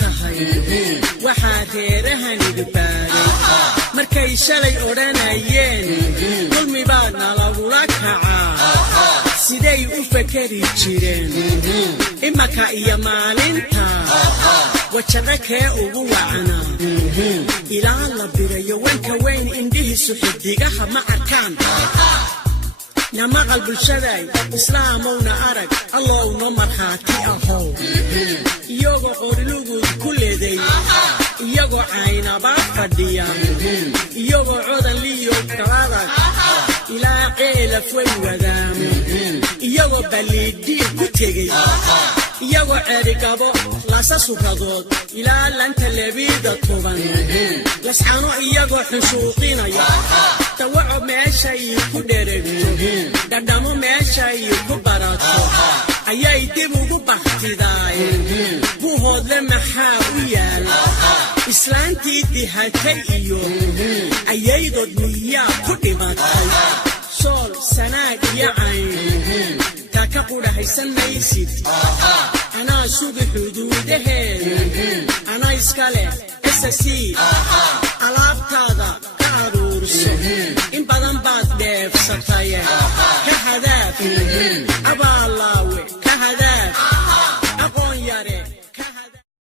tahay waxaa reerahan idbaaday markay shalay odhanayeen dulmi baa nalagula kacaa siday u fakeri jireen imaka iyo maalinta wajada kee ugu wacana ilaa la birayo wanka weyn indhihiisu xidigaha ma arkaan nama qalbulshaday islaamowna arag allowna markhaati ahow iyagoo qoriluguud ku leeday iyagoo caynabaa fadhiya iyagoo codan liyo kaladag ilaa ceelaf way wadaamo iyagoo balliidhiir ku tegey iyagoo ceerigabo lasa sukadood ilaa lanta lebiida tuban lasxano iyagoo xushuuqinaya tawaco meeshay ku dheregto dhadhamo meeshay ku barato ayay dib ugu baktidaay buhoodle maxaa u yaala islaantii dihatay iyo ayaydood miyaa ku dhimatay sool sanaag iyo cayn taa ka qudhahaysan maysid anaa sugi xuduudaheed anaa iska leh SSC alaabtaada ka aruurso in badan baad dheefsataye